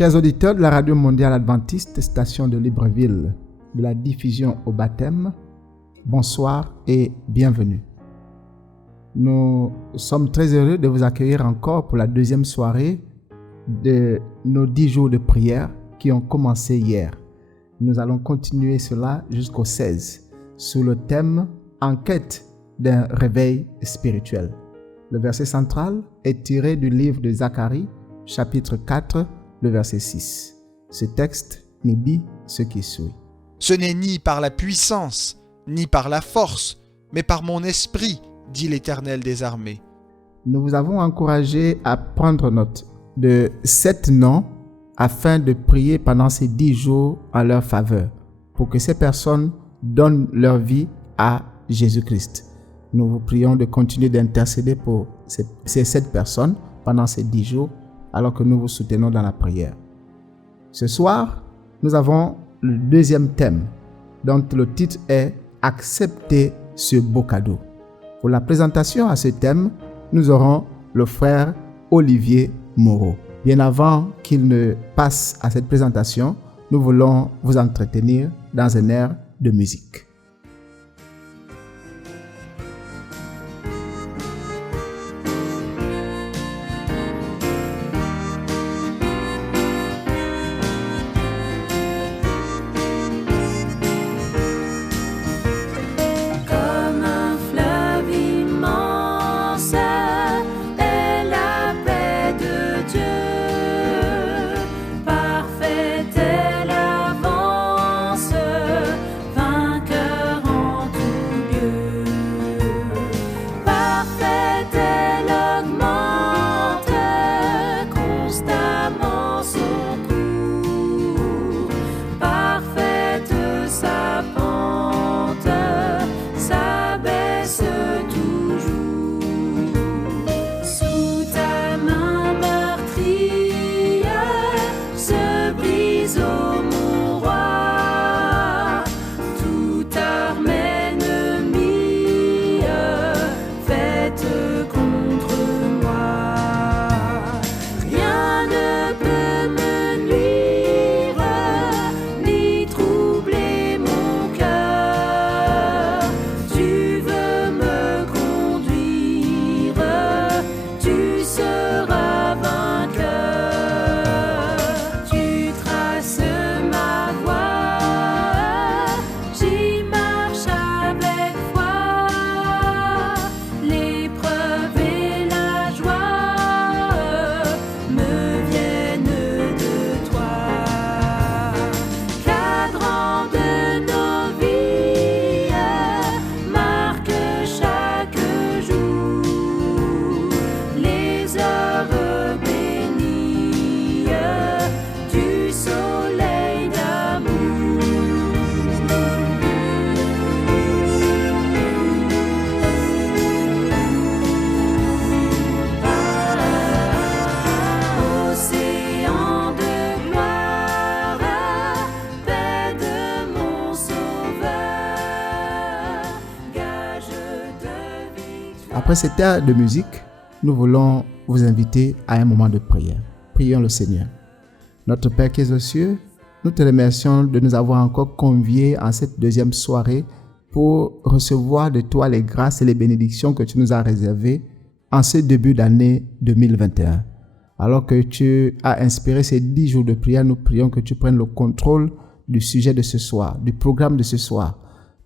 Chers auditeurs de la Radio Mondiale Adventiste, station de Libreville, de la diffusion au baptême, bonsoir et bienvenue. Nous sommes très heureux de vous accueillir encore pour la deuxième soirée de nos 10 jours de prière qui ont commencé hier. Nous allons continuer cela jusqu'au 16 sous le thème « En quête d'un réveil spirituel ». Le verset central est tiré du livre de Zacharie, chapitre 4, le verset 6. Ce texte nous dit ce qui suit. Ce n'est ni par la puissance, ni par la force, mais par mon esprit, dit l'Éternel des armées. Nous vous avons encouragé à prendre note de 7 noms afin de prier pendant ces 10 jours en leur faveur, pour que ces personnes donnent leur vie à Jésus-Christ. Nous vous prions de continuer d'intercéder pour ces 7 personnes pendant ces 10 jours, alors que nous vous soutenons dans la prière. Ce soir, nous avons le deuxième thème, dont le titre est « Accepter ce beau cadeau ». Pour la présentation à ce thème, nous aurons le frère Olivier Moreau. Bien avant qu'il ne passe à cette présentation, nous voulons vous entretenir dans un air de musique. Après cet air de musique, nous voulons vous inviter à un moment de prière. Prions le Seigneur. Notre Père qui es aux cieux, nous te remercions de nous avoir encore conviés en cette deuxième soirée pour recevoir de toi les grâces et les bénédictions que tu nous as réservées en ce début d'année 2021. Alors que tu as inspiré ces 10 jours de prière, nous prions que tu prennes le contrôle du sujet de ce soir, du programme de ce soir,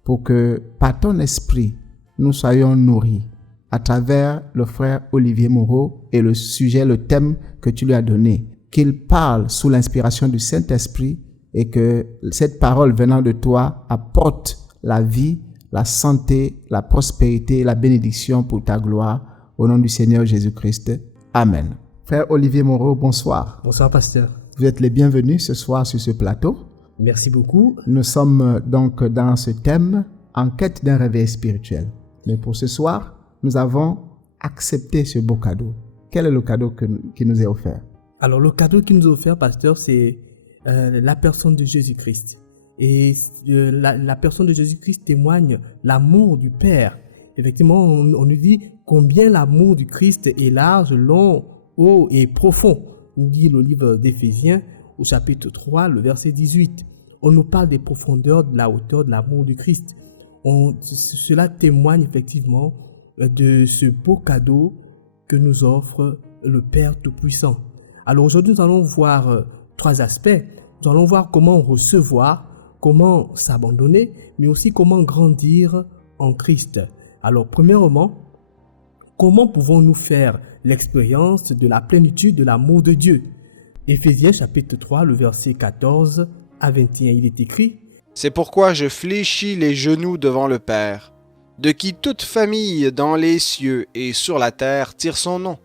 pour que par ton esprit, nous soyons nourris à travers le frère Olivier Moreau et le sujet, le thème que tu lui as donné. Qu'il parle sous l'inspiration du Saint-Esprit et que cette parole venant de toi apporte la vie, la santé, la prospérité et la bénédiction pour ta gloire. Au nom du Seigneur Jésus-Christ. Amen. Frère Olivier Moreau, bonsoir. Bonsoir, pasteur. Vous êtes les bienvenus ce soir sur ce plateau. Merci beaucoup. Nous sommes donc dans ce thème, en quête d'un réveil spirituel. Mais pour ce soir, nous avons accepté ce beau cadeau. Quel est le cadeau qui nous est offert? Alors, le cadeau qui nous est offert, pasteur, c'est la personne de Jésus-Christ. Et la personne de Jésus-Christ témoigne l'amour du Père. Effectivement, on nous dit combien l'amour du Christ est large, long, haut et profond. Nous dit le livre d'Éphésiens au chapitre 3, le verset 18. On nous parle des profondeurs, de la hauteur, de l'amour du Christ. Cela témoigne effectivement de ce beau cadeau que nous offre le Père Tout-Puissant. Alors aujourd'hui, nous allons voir trois aspects. Nous allons voir comment recevoir, comment s'abandonner, mais aussi comment grandir en Christ. Alors premièrement, comment pouvons-nous faire l'expérience de la plénitude de l'amour de Dieu? Éphésiens chapitre 3, le verset 14 à 21, il est écrit: C'est pourquoi je fléchis les genoux devant le Père, de qui toute famille dans les cieux et sur la terre tire son nom,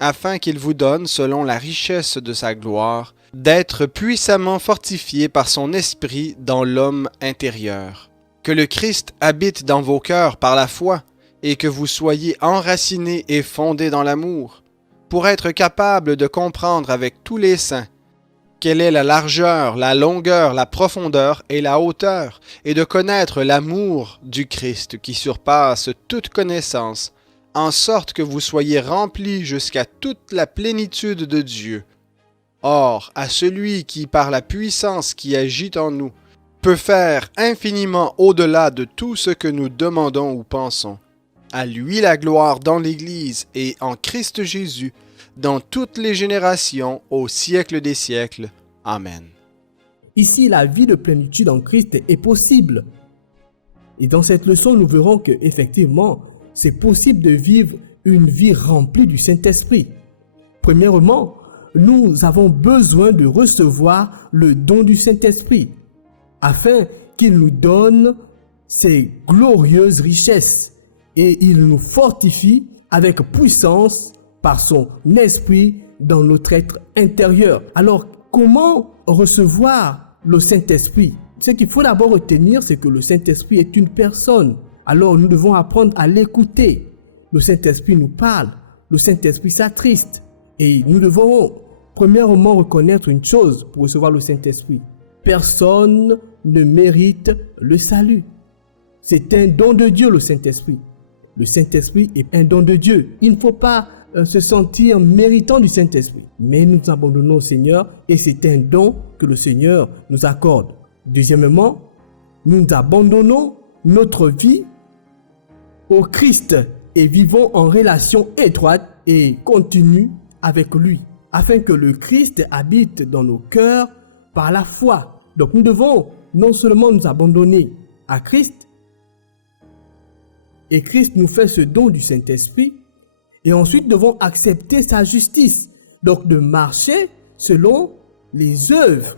afin qu'il vous donne, selon la richesse de sa gloire, d'être puissamment fortifié par son esprit dans l'homme intérieur. Que le Christ habite dans vos cœurs par la foi, et que vous soyez enracinés et fondés dans l'amour, pour être capables de comprendre avec tous les saints quelle est la largeur, la longueur, la profondeur et la hauteur, et de connaître l'amour du Christ qui surpasse toute connaissance, en sorte que vous soyez remplis jusqu'à toute la plénitude de Dieu. Or, à celui qui, par la puissance qui agit en nous, peut faire infiniment au-delà de tout ce que nous demandons ou pensons, à lui la gloire dans l'Église et en Christ Jésus, dans toutes les générations, au siècle des siècles. Amen. Ici, la vie de plénitude en Christ est possible. Et dans cette leçon, nous verrons que effectivement, c'est possible de vivre une vie remplie du Saint-Esprit. Premièrement, nous avons besoin de recevoir le don du Saint-Esprit afin qu'il nous donne ses glorieuses richesses et il nous fortifie avec puissance par son esprit dans notre être intérieur. Alors, comment recevoir le Saint-Esprit? Ce qu'il faut d'abord retenir, c'est que le Saint-Esprit est une personne. Alors, nous devons apprendre à l'écouter. Le Saint-Esprit nous parle, le Saint-Esprit s'attriste. Et nous devons premièrement reconnaître une chose pour recevoir le Saint-Esprit. Personne ne mérite le salut. C'est un don de Dieu, le Saint-Esprit. Le Saint-Esprit est un don de Dieu. Il ne faut pas se sentir méritant du Saint-Esprit. Mais nous nous abandonnons au Seigneur et c'est un don que le Seigneur nous accorde. Deuxièmement, nous abandonnons notre vie au Christ et vivons en relation étroite et continue avec lui, afin que le Christ habite dans nos cœurs par la foi. Donc nous devons non seulement nous abandonner à Christ, et Christ nous fait ce don du Saint-Esprit, et ensuite devons accepter sa justice, donc de marcher selon les œuvres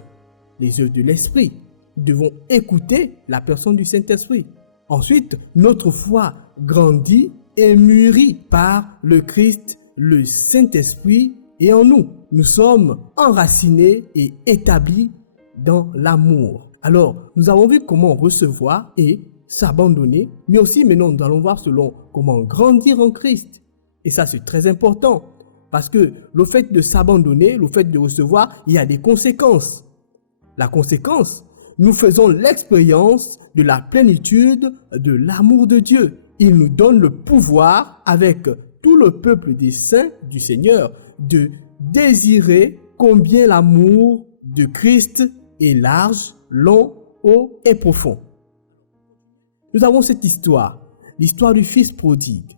de l'Esprit. Nous devons écouter la personne du Saint-Esprit. Ensuite, notre foi grandit et mûrit par le Christ, le Saint-Esprit et en nous. Nous sommes enracinés et établis dans l'amour. Alors, nous avons vu comment recevoir et s'abandonner, mais aussi maintenant nous allons voir selon comment grandir en Christ. Et ça, c'est très important parce que le fait de s'abandonner, le fait de recevoir, il y a des conséquences. La conséquence, nous faisons l'expérience de la plénitude de l'amour de Dieu. Il nous donne le pouvoir, avec tout le peuple des saints du Seigneur, de désirer combien l'amour de Christ est large, long, haut et profond. Nous avons cette histoire, l'histoire du fils prodigue.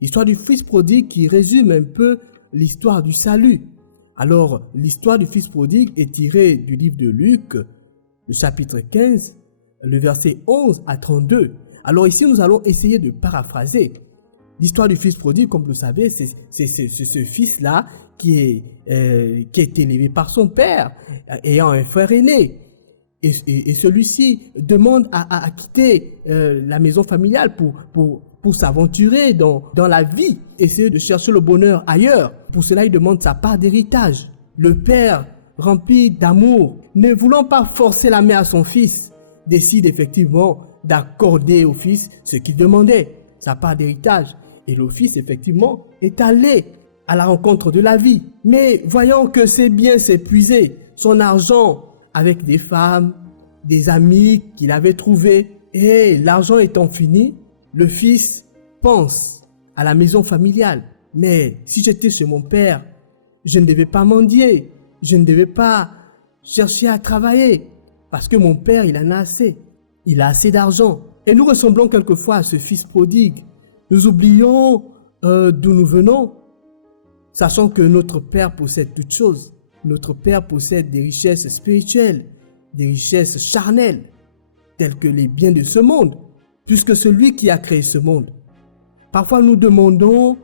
L'histoire du fils prodigue qui résume un peu l'histoire du salut. Alors, l'histoire du fils prodigue est tirée du livre de Luc, le chapitre 15, le verset 11 à 32. Alors ici, nous allons essayer de paraphraser. L'histoire du fils prodigue, comme vous le savez, c'est ce fils-là qui est élevé par son père, ayant un frère aîné. Et celui-ci demande à quitter la maison familiale pour s'aventurer dans la vie, essayer de chercher le bonheur ailleurs. Pour cela, il demande sa part d'héritage. Le père, rempli d'amour, ne voulant pas forcer la main à son fils, décide effectivement d'accorder au fils ce qu'il demandait, sa part d'héritage. Et le fils, effectivement, est allé à la rencontre de la vie. Mais voyant que ses biens s'épuisaient, son argent avec des femmes, des amis qu'il avait trouvés, et l'argent étant fini, le fils pense à la maison familiale. Mais si j'étais chez mon père, je ne devais pas mendier, je ne devais pas chercher à travailler parce que mon père, il en a assez. Il a assez d'argent. Et nous ressemblons quelquefois à ce fils prodigue. Nous oublions d'où nous venons, sachant que notre père possède toutes choses. Notre père possède des richesses spirituelles, des richesses charnelles, telles que les biens de ce monde, puisque celui qui a créé ce monde. Parfois nous demandons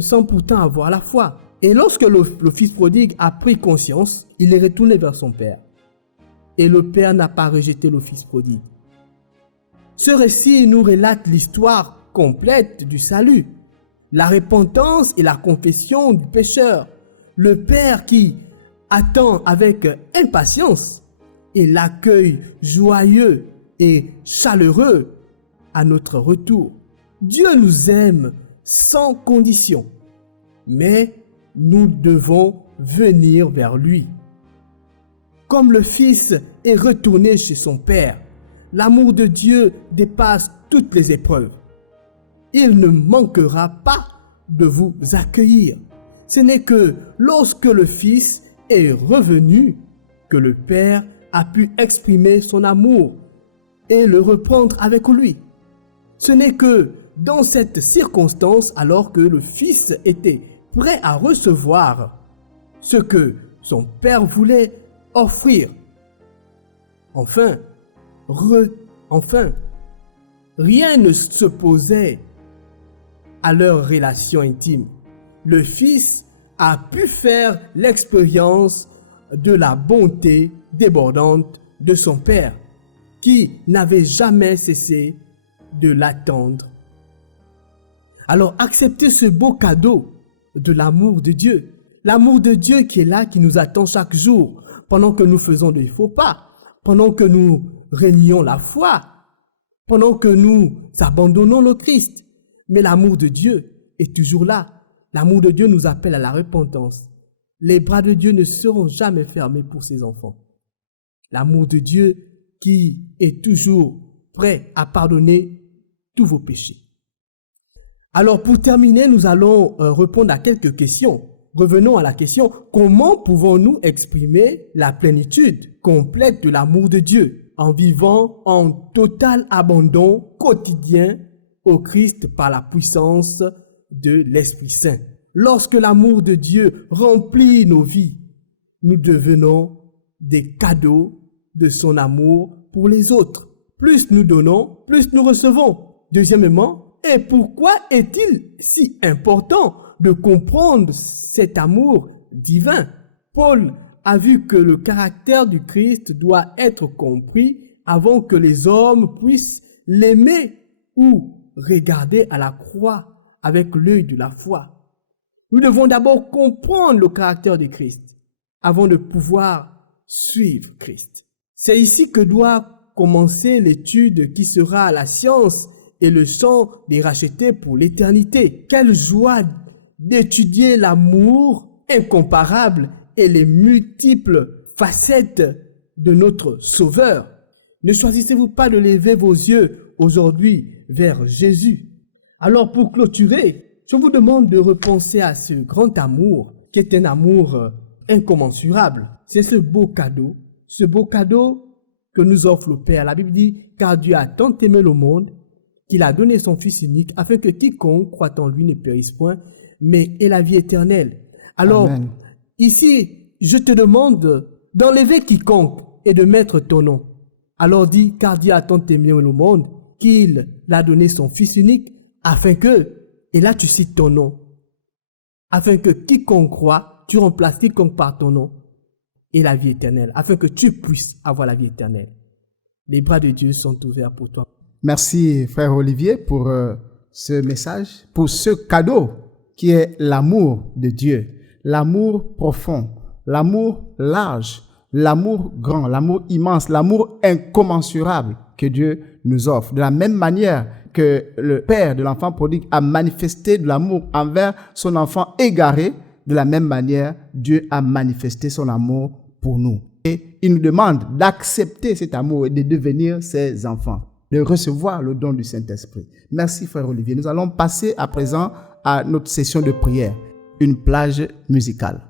sans pourtant avoir la foi. Et lorsque le fils prodigue a pris conscience, il est retourné vers son père. Et le père n'a pas rejeté le fils prodigue. Ce récit nous relate l'histoire complète du salut, la repentance et la confession du pécheur. Le père qui attend avec impatience et l'accueil joyeux et chaleureux à notre retour. Dieu nous aime sans condition, mais nous devons venir vers lui. Comme le Fils est retourné chez son Père, l'amour de Dieu dépasse toutes les épreuves. Il ne manquera pas de vous accueillir. Ce n'est que lorsque le Fils est revenu que le Père a pu exprimer son amour et le reprendre avec lui. Ce n'est que dans cette circonstance, alors que le Fils était prêt à recevoir ce que son Père voulait offrir. Enfin, rien ne s'opposait à leur relation intime. Le Fils a pu faire l'expérience de la bonté débordante de son Père, qui n'avait jamais cessé de l'attendre. Alors acceptez ce beau cadeau de l'amour de Dieu. L'amour de Dieu qui est là, qui nous attend chaque jour, pendant que nous faisons des faux pas, pendant que nous régnons la foi, pendant que nous abandonnons le Christ. Mais l'amour de Dieu est toujours là. L'amour de Dieu nous appelle à la repentance. Les bras de Dieu ne seront jamais fermés pour ses enfants. L'amour de Dieu qui est toujours prêt à pardonner tous vos péchés. Alors pour terminer, nous allons répondre à quelques questions. Revenons à la question, comment pouvons-nous exprimer la plénitude complète de l'amour de Dieu en vivant en total abandon quotidien au Christ par la puissance de l'Esprit Saint? Lorsque l'amour de Dieu remplit nos vies, nous devenons des cadeaux de son amour pour les autres. Plus nous donnons, plus nous recevons. Deuxièmement, et pourquoi est-il si important de comprendre cet amour divin? Paul a vu que le caractère du Christ doit être compris avant que les hommes puissent l'aimer ou regarder à la croix avec l'œil de la foi. Nous devons d'abord comprendre le caractère du Christ avant de pouvoir suivre Christ. C'est ici que doit commencer l'étude qui sera la science et le sang des rachetés pour l'éternité. Quelle joie d'étudier l'amour incomparable et les multiples facettes de notre Sauveur. Ne choisissez-vous pas de lever vos yeux aujourd'hui vers Jésus? Alors pour clôturer, je vous demande de repenser à ce grand amour qui est un amour incommensurable. C'est ce beau cadeau que nous offre le Père. La Bible dit, car Dieu a tant aimé le monde qu'il a donné son Fils unique afin que quiconque croit en lui ne périsse point, mais ait la vie éternelle. Alors, Amen. Ici, je te demande d'enlever quiconque et de mettre ton nom. Alors dis, car Dieu a tant aimé le monde qu'il a donné son Fils unique afin que, et là tu cites ton nom, afin que quiconque croit, tu remplaces quiconque par ton nom et la vie éternelle, afin que tu puisses avoir la vie éternelle. Les bras de Dieu sont ouverts pour toi. Merci, frère Olivier, pour ce message, pour ce cadeau qui est l'amour de Dieu, l'amour profond, l'amour large, l'amour grand, l'amour immense, l'amour incommensurable que Dieu nous offre. De la même manière que le père de l'enfant prodigue a manifesté de l'amour envers son enfant égaré, de la même manière, Dieu a manifesté son amour pour nous. Et il nous demande d'accepter cet amour et de devenir ses enfants, de recevoir le don du Saint-Esprit. Merci, frère Olivier. Nous allons passer à présent à notre session de prière, une plage musicale.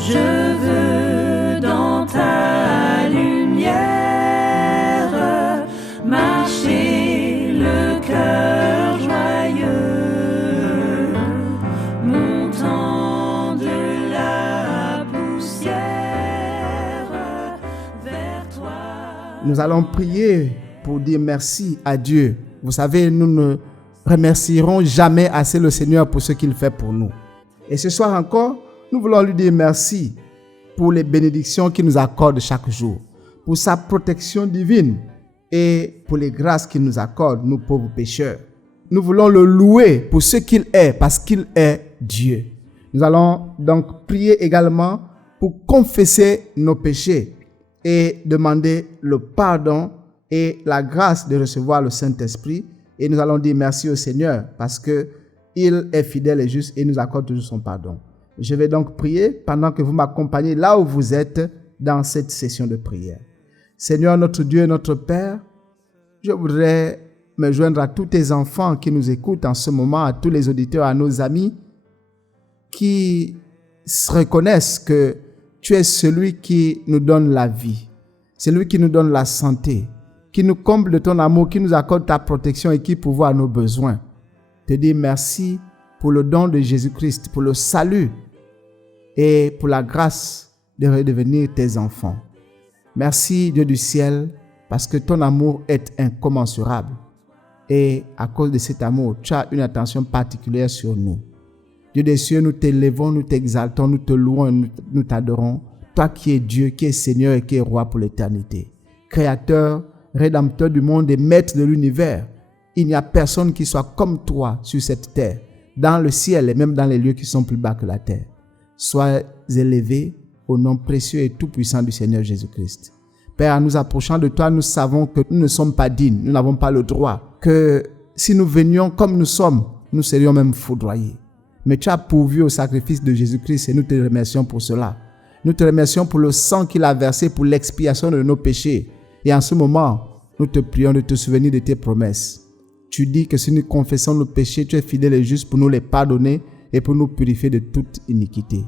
Je veux dans ta lumière marcher le cœur joyeux, montant de la poussière vers toi. Nous allons prier pour dire merci à Dieu. Vous savez, nous ne remercierons jamais assez le Seigneur pour ce qu'il fait pour nous. Et ce soir encore, nous voulons lui dire merci pour les bénédictions qu'il nous accorde chaque jour, pour sa protection divine et pour les grâces qu'il nous accorde, nous pauvres pécheurs. Nous voulons le louer pour ce qu'il est, parce qu'il est Dieu. Nous allons donc prier également pour confesser nos péchés et demander le pardon et la grâce de recevoir le Saint-Esprit. Et nous allons dire merci au Seigneur parce qu'il est fidèle et juste et nous accorde toujours son pardon. Je vais donc prier pendant que vous m'accompagnez là où vous êtes dans cette session de prière. Seigneur, notre Dieu et notre Père, je voudrais me joindre à tous tes enfants qui nous écoutent en ce moment, à tous les auditeurs, à nos amis qui se reconnaissent que tu es celui qui nous donne la vie, celui qui nous donne la santé, qui nous comble de ton amour, qui nous accorde ta protection et qui pourvoit à nos besoins. Te dire merci pour le don de Jésus-Christ, pour le salut et pour la grâce de redevenir tes enfants. Merci Dieu du ciel parce que ton amour est incommensurable et à cause de cet amour, tu as une attention particulière sur nous. Dieu des cieux, nous t'élevons, nous t'exaltons, nous te louons, nous t'adorons. Toi qui es Dieu, qui es Seigneur et qui es Roi pour l'éternité. Créateur, Rédempteur du monde et Maître de l'univers. Il n'y a personne qui soit comme toi sur cette terre, dans le ciel et même dans les lieux qui sont plus bas que la terre. Sois élevé au nom précieux et tout-puissant du Seigneur Jésus-Christ. Père, en nous approchant de toi, nous savons que nous ne sommes pas dignes, nous n'avons pas le droit, que si nous venions comme nous sommes, nous serions même foudroyés. Mais tu as pourvu au sacrifice de Jésus-Christ et nous te remercions pour cela. Nous te remercions pour le sang qu'il a versé pour l'expiation de nos péchés. Et en ce moment, nous te prions de te souvenir de tes promesses. Tu dis que si nous confessons nos péchés, tu es fidèle et juste pour nous les pardonner et pour nous purifier de toute iniquité.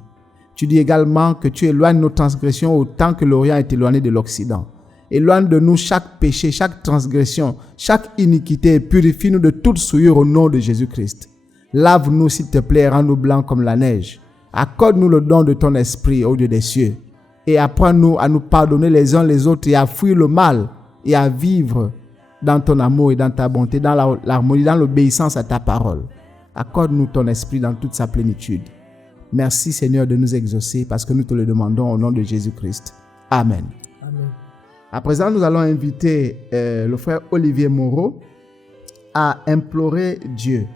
Tu dis également que tu éloignes nos transgressions autant que l'Orient est éloigné de l'Occident. Éloigne de nous chaque péché, chaque transgression, chaque iniquité et purifie-nous de toute souillure au nom de Jésus-Christ. Lave-nous s'il te plaît, rends-nous blancs comme la neige. Accorde-nous le don de ton esprit, ô Dieu des cieux. Et apprends-nous à nous pardonner les uns les autres et à fuir le mal et à vivre dans ton amour et dans ta bonté, dans l'harmonie, dans l'obéissance à ta parole. Accorde-nous ton esprit dans toute sa plénitude. Merci Seigneur de nous exaucer parce que nous te le demandons au nom de Jésus-Christ. Amen. Amen. À présent, nous allons inviter le frère Olivier Moreau à implorer Dieu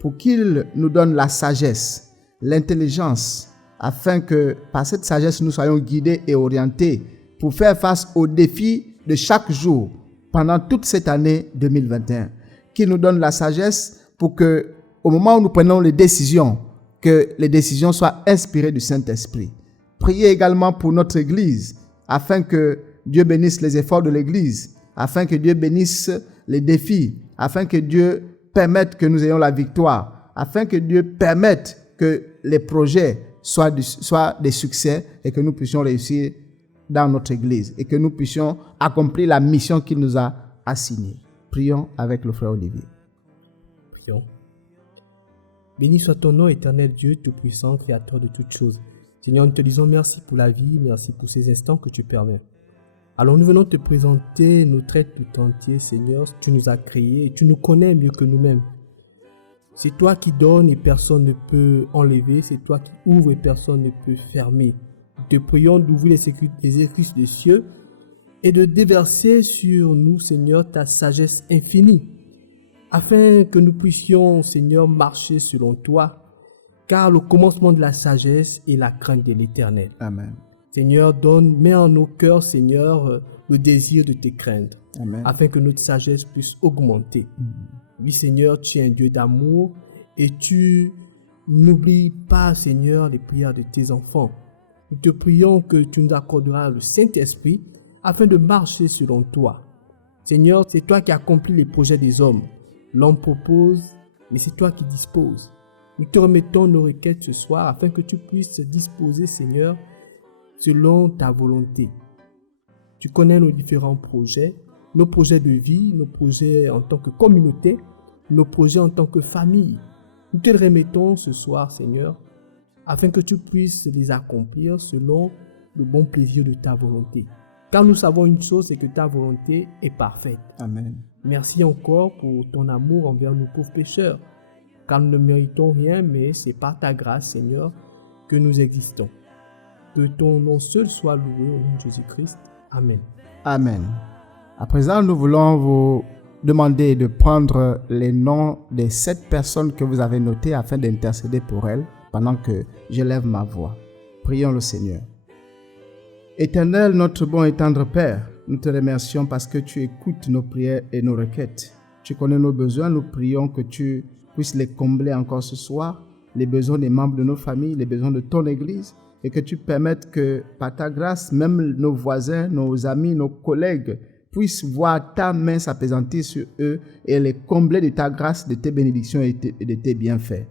pour qu'il nous donne la sagesse, l'intelligence, afin que par cette sagesse, nous soyons guidés et orientés pour faire face aux défis de chaque jour pendant toute cette année 2021. Qu'il nous donne la sagesse pour que, au moment où nous prenons les décisions, que les décisions soient inspirées du Saint-Esprit. Priez également pour notre Église, afin que Dieu bénisse les efforts de l'Église, afin que Dieu bénisse les défis, afin que Dieu permette que nous ayons la victoire, afin que Dieu permette que les projets soient des succès et que nous puissions réussir dans notre Église et que nous puissions accomplir la mission qu'il nous a assignée. Prions avec le frère Olivier. Prions. Béni soit ton nom, éternel Dieu, tout-puissant, créateur de toutes choses. Seigneur, nous te disons merci pour la vie, merci pour ces instants que tu permets. Alors nous venons te présenter notre être tout entier, Seigneur. Tu nous as créés et tu nous connais mieux que nous-mêmes. C'est toi qui donnes et personne ne peut enlever. C'est toi qui ouvres et personne ne peut fermer. Nous te prions d'ouvrir les écluses des cieux et de déverser sur nous, Seigneur, ta sagesse infinie, afin que nous puissions, Seigneur, marcher selon toi, car le commencement de la sagesse est la crainte de l'Éternel. Amen. Seigneur, mets en nos cœurs, Seigneur, le désir de te craindre, Amen. afin que notre sagesse puisse augmenter. Oui, Seigneur, tu es un Dieu d'amour et tu n'oublies pas, Seigneur, les prières de tes enfants. Nous te prions que tu nous accorderas le Saint-Esprit afin de marcher selon toi. Seigneur, c'est toi qui accomplis les projets des hommes. L'homme propose, mais c'est toi qui disposes. Nous te remettons nos requêtes ce soir afin que tu puisses disposer, Seigneur, selon ta volonté. Tu connais nos différents projets, nos projets de vie, nos projets en tant que communauté, nos projets en tant que famille. Nous te remettons ce soir, Seigneur, afin que tu puisses les accomplir selon le bon plaisir de ta volonté. Car nous savons une chose, c'est que ta volonté est parfaite. Amen. Merci encore pour ton amour envers nous pauvres pécheurs, car nous ne méritons rien, mais c'est par ta grâce, Seigneur, que nous existons. Que ton nom seul soit loué au nom de Jésus-Christ. Amen. Amen. À présent, nous voulons vous demander de prendre les noms des 7 personnes que vous avez notées afin d'intercéder pour elles pendant que j'élève ma voix. Prions le Seigneur. Éternel, notre bon et tendre Père, nous te remercions parce que tu écoutes nos prières et nos requêtes. Tu connais nos besoins, nous prions que tu puisses les combler encore ce soir, les besoins des membres de nos familles, les besoins de ton Église, et que tu permettes que, par ta grâce, même nos voisins, nos amis, nos collègues puissent voir ta main s'apaisantir sur eux et les combler de ta grâce, de tes bénédictions et de tes bienfaits.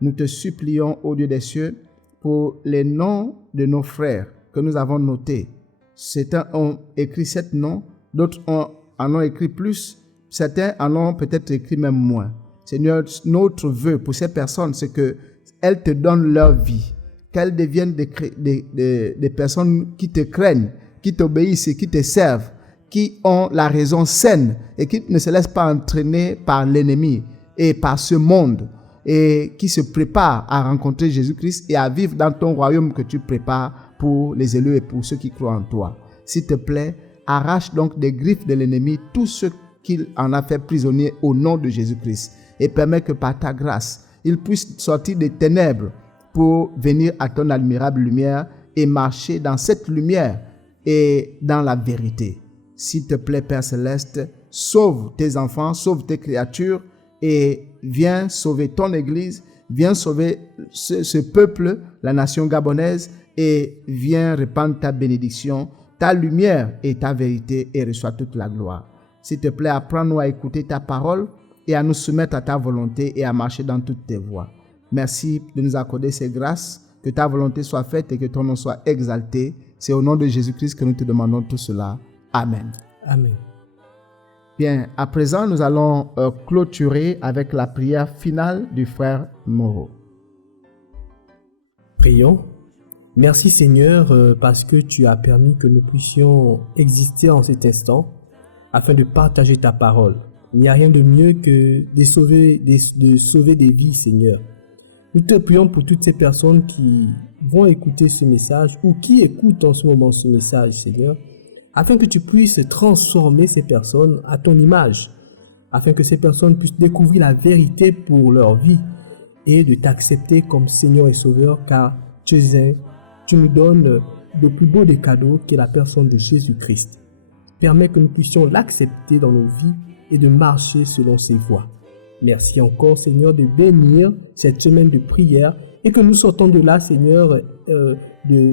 Nous te supplions, ô Dieu des cieux, pour les noms de nos frères que nous avons notés. Certains ont écrit 7 noms, d'autres en ont écrit plus, certains en ont peut-être écrit même moins. Seigneur, notre vœu pour ces personnes, c'est qu'elles te donnent leur vie, qu'elles deviennent des personnes qui te craignent, qui t'obéissent et qui te servent, qui ont la raison saine et qui ne se laissent pas entraîner par l'ennemi et par ce monde et qui se préparent à rencontrer Jésus-Christ et à vivre dans ton royaume que tu prépares pour les élus et pour ceux qui croient en toi. S'il te plaît, arrache donc des griffes de l'ennemi tous ceux qu'il en a fait prisonniers au nom de Jésus-Christ et permets que par ta grâce, ils puissent sortir des ténèbres pour venir à ton admirable lumière et marcher dans cette lumière et dans la vérité. S'il te plaît, Père Céleste, sauve tes enfants, sauve tes créatures et viens sauver ton Église, viens sauver ce peuple, la nation gabonaise, et viens répandre ta bénédiction, ta lumière et ta vérité et reçois toute la gloire. S'il te plaît, apprends-nous à écouter ta parole et à nous soumettre à ta volonté et à marcher dans toutes tes voies. Merci de nous accorder ces grâces, que ta volonté soit faite et que ton nom soit exalté. C'est au nom de Jésus-Christ que nous te demandons tout cela. Amen. Amen. Bien, à présent, nous allons clôturer avec la prière finale du frère Moreau. Prions. Merci Seigneur parce que tu as permis que nous puissions exister en cet instant afin de partager ta parole. Il n'y a rien de mieux que de sauver des vies, Seigneur. Nous te prions pour toutes ces personnes qui vont écouter ce message ou qui écoutent en ce moment ce message, Seigneur, afin que tu puisses transformer ces personnes à ton image, afin que ces personnes puissent découvrir la vérité pour leur vie et de t'accepter comme Seigneur et Sauveur, car tu nous donnes le plus beau des cadeaux qui est la personne de Jésus-Christ. Permets que nous puissions l'accepter dans nos vies et de marcher selon ses voies. Merci encore, Seigneur, de bénir cette semaine de prière et que nous sortons de là, Seigneur,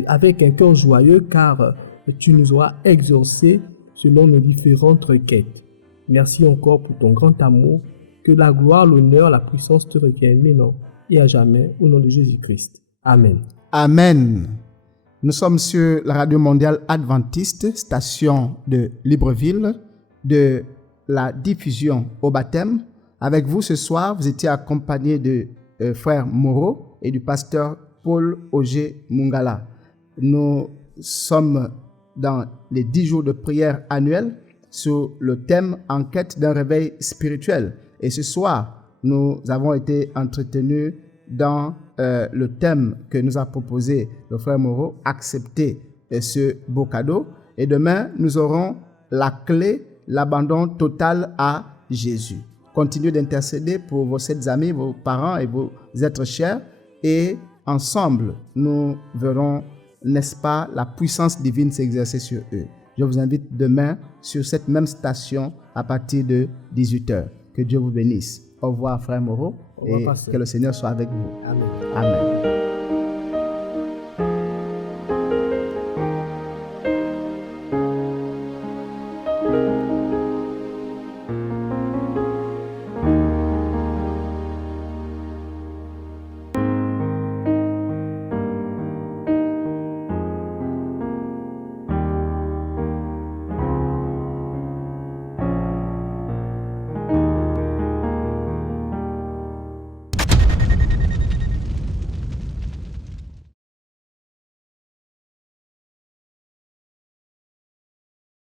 avec un cœur joyeux, car tu nous auras exaucés selon nos différentes requêtes. Merci encore pour ton grand amour. Que la gloire, l'honneur, la puissance te reviennent maintenant et à jamais, au nom de Jésus-Christ. Amen. Amen. Nous sommes sur la radio mondiale adventiste, station de Libreville, de la diffusion au baptême. Avec vous ce soir, vous étiez accompagné de frère Moreau et du pasteur Paul Auger Mungala. Nous sommes dans les 10 jours de prière annuels sur le thème « En quête d'un réveil spirituel ». Et ce soir, nous avons été entretenus dans le thème que nous a proposé le frère Moreau, « Accepter ce beau cadeau ». Et demain, nous aurons la clé, l'abandon total à Jésus. Continuez d'intercéder pour vos 7 amis, vos parents et vos êtres chers. Et ensemble, nous verrons, n'est-ce pas, la puissance divine s'exercer sur eux. Je vous invite demain sur cette même station à partir de 18h. Que Dieu vous bénisse. Au revoir, frère Moreau. Au revoir, et pasteur. que le Seigneur soit avec vous. Amen. Amen.